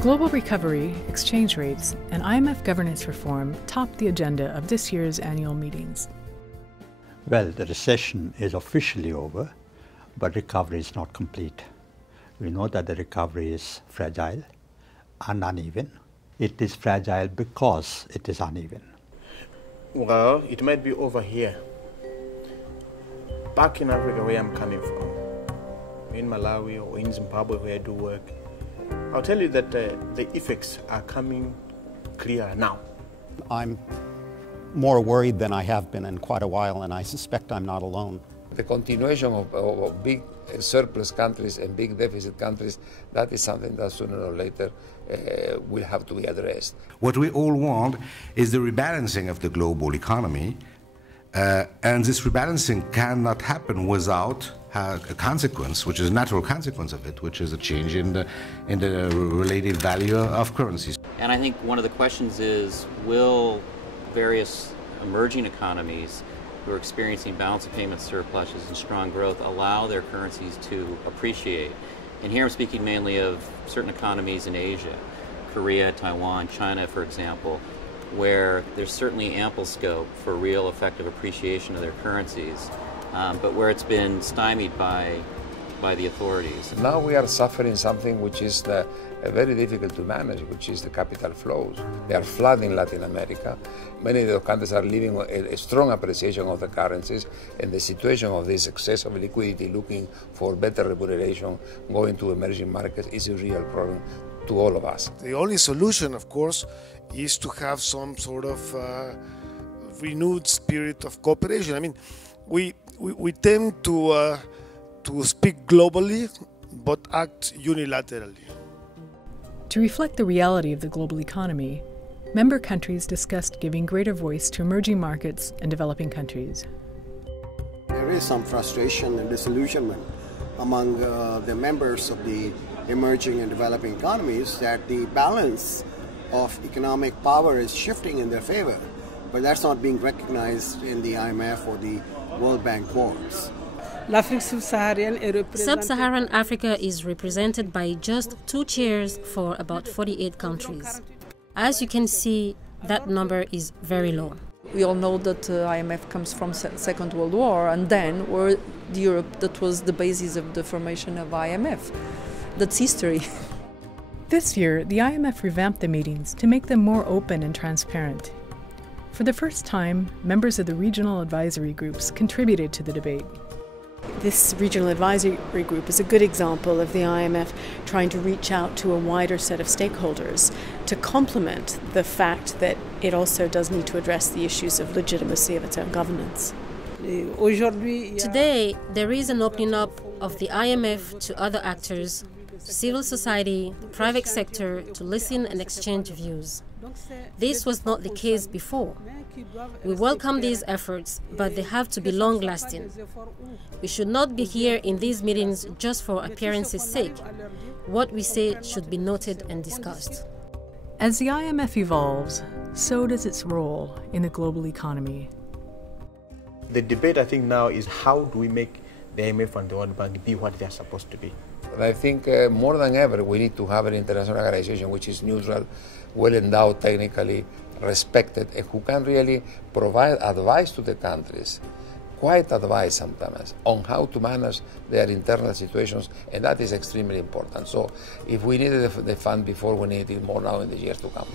Global recovery, exchange rates, and IMF governance reform topped the agenda of this year's annual meetings. Well, the recession is officially over, but recovery is not complete. We know that the recovery is fragile and uneven. It is fragile because it is uneven. Well, it might be over here. Back in Africa, where I'm coming from, in Malawi or in Zimbabwe where I do work, I'll tell you that the effects are coming clear now. I'm more worried than I have been in quite a while, and I suspect I'm not alone. The continuation of big surplus countries and big deficit countries, that is something that sooner or later will have to be addressed. What we all want is the rebalancing of the global economy, and this rebalancing cannot happen without a consequence, which is a natural consequence of it, which is a change in the relative value of currencies. And I think one of the questions is, will various emerging economies who are experiencing balance of payment surpluses and strong growth allow their currencies to appreciate? And here I'm speaking mainly of certain economies in Asia, Korea, Taiwan, China, for example, where there's certainly ample scope for real effective appreciation of their currencies, but where it's been stymied by the authorities. Now we are suffering something which is very difficult to manage, which is the capital flows. They are flooding Latin America. Many of the countries are living a strong appreciation of the currencies, and the situation of this excess of liquidity looking for better remuneration going to emerging markets is a real problem to all of us. The only solution, of course, is to have some sort of renewed spirit of cooperation. I mean, we tend to speak globally, but act unilaterally. To reflect the reality of the global economy, member countries discussed giving greater voice to emerging markets and developing countries. There is some frustration and disillusionment among the members of the emerging and developing economies that the balance of economic power is shifting in their favor, but that's not being recognized in the IMF or the World Bank boards. Sub-Saharan Africa is represented by just 2 chairs for about 48 countries. As you can see, that number is very low. We all know that IMF comes from Second World War, and then we're the Europe that was the basis of the formation of IMF. That's history. This year, the IMF revamped the meetings to make them more open and transparent. For the first time, members of the regional advisory groups contributed to the debate. This regional advisory group is a good example of the IMF trying to reach out to a wider set of stakeholders to complement the fact that it also does need to address the issues of legitimacy of its own governance. Today, there is an opening up of the IMF to other actors, civil society, private sector, to listen and exchange views. This was not the case before. We welcome these efforts, but they have to be long-lasting. We should not be here in these meetings just for appearance's sake. What we say should be noted and discussed. As the IMF evolves, so does its role in the global economy. The debate, I think, now is how do we make the IMF and the World Bank be what they are supposed to be. I think more than ever we need to have an international organization which is neutral, well endowed technically, respected, and who can really provide advice to the countries, quite advice sometimes, on how to manage their internal situations, and that is extremely important. So if we needed the fund before, we need it more now in the years to come.